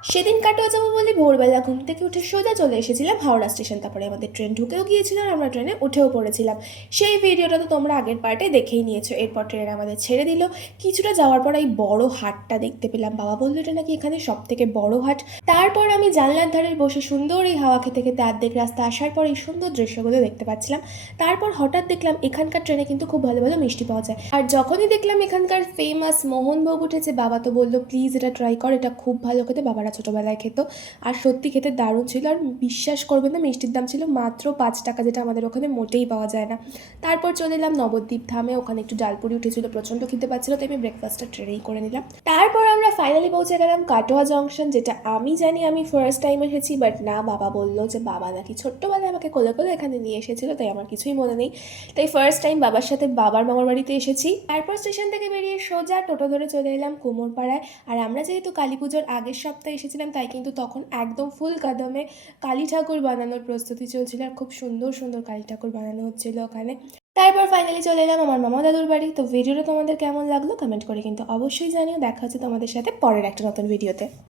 সেদিন কাটোয়া যাবো বলে ভোরবেলা ঘুম থেকে উঠে সোজা চলে এসেছিলাম হাওড়া স্টেশন। তারপরে আমাদের ট্রেন ঢুকেও গিয়েছিল আর আমরা ট্রেনে উঠেও পড়েছিলাম। সেই ভিডিওটা তো তোমরা আগের পার্টে দেখেই নিয়েছো। এরপর ট্রেন আমাদের ছেড়ে দিল। কিছুটা যাওয়ার পর এই বড় হাটটা দেখতে পেলাম। বাবা বললো এটা নাকি এখানে সব থেকে বড় হাট। তারপর আমি জানলার ধারে বসে সুন্দর এই হাওয়া খেতে খেতে অর্ধেক রাস্তা আসার পর এই সুন্দর দৃশ্যগুলো দেখতে পাচ্ছিলাম। তারপর হঠাৎ দেখলাম এখানকার ট্রেনে কিন্তু খুব ভালো ভালো মিষ্টি পাওয়া যায়। আর যখনই দেখলাম এখানকার ফেমাস মোহনভোগ উঠেছে, বাবা তো বললো প্লিজ এটা ট্রাই কর, এটা খুব ভালো খেতে। বাবারা ছোটোবেলায় খেত আর সত্যি খেতে দারুণ ছিল। আর বিশ্বাস করবেন না, মিষ্টির দাম ছিল মাত্র 5 টাকা, যেটা আমাদের ওখানে মোটেই পাওয়া যায় না। তারপর চলে এলাম নবদ্বীপ ধামে। ওখানে একটু ডালপুরি উঠেছিল, প্রচণ্ড খেতে পাচ্ছিল, তাই আমি ব্রেকফাস্টটা ট্রেনেই করে নিলাম। তারপর আমরা ফাইনালি পৌঁছে গেলাম কাটোয়া জংশন, যেটা আমি জানি আমি ফার্স্ট টাইম এসেছি, বাট না, বাবা বললো যে বাবা নাকি ছোট্টবেলায় আমাকে কোলে কোলে এখানে নিয়ে এসেছিলো, তাই আমার কিছুই মনে নেই। তাই ফার্স্ট টাইম বাবার সাথে বাবার মামার বাড়িতে এসেছি। তারপর স্টেশন থেকে বেরিয়ে সোজা টোটো ধরে চলে এলাম কুমোরপাড়ায়। আর আমরা যেহেতু কালী পুজোর আগের সপ্তাহে এসেছিলাম, তাই কিন্তু তখন একদম ফুল কদমে কালী ঠাকুর বানানোর প্রস্তুতি চলছিল আর খুব সুন্দর সুন্দর কালী ঠাকুর বানানো হচ্ছিল ওখানে। তারপর ফাইনালি চলে এলাম আমার মামা দাদুর বাড়ি। তো ভিডিওটা তোমাদের কেমন লাগলো কমেন্ট করে কিন্তু অবশ্যই জানিও। দেখা হচ্ছে তোমাদের সাথে পরের একটা নতুন ভিডিওতে।